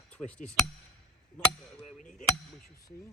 that twist is not where we need it. We shall see.